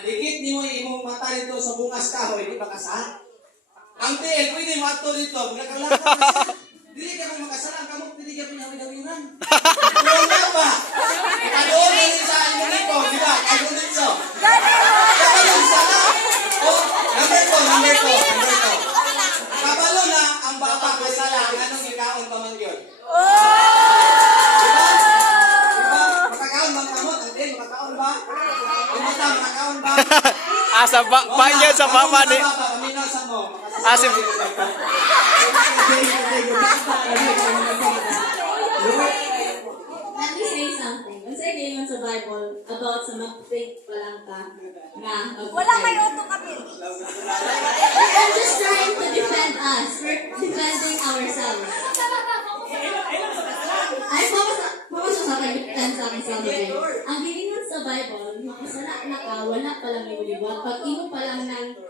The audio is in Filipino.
Dikit ni mo imong mata dito sa bungas kahoy, di ba kasal? Ang tiil, pwede mo ato dito. Magkakalaka na siya. Dili ka mong makasal. Ang kamot, pwede ka pinawin-awinan. Tulong na ba? Kadoon na rin sa inyo dito. Di ba? Kadoon dito. Kadoon sana. O, number ko. Kabalo na ang bata kasala. Anong ikaon pa man yun? Diba? Makakaon bang kamot? Hindi, makakaon ba? Kumusta, makakaon ba? Asa ba? Panyo sa papa ni. Paminasan mo. Asip. Let me say something. Ang say ganyan sa Bible about sa mag-think pa lang ka nga. Wala may auto kami. I'm just trying to defend us. We're defending ourselves. Ay, focus sa pag-defend sa akin sa akin. Ang hilingan sa Bible, makasala na ka, wala pa lang yung libot. Pag imo pa lang ng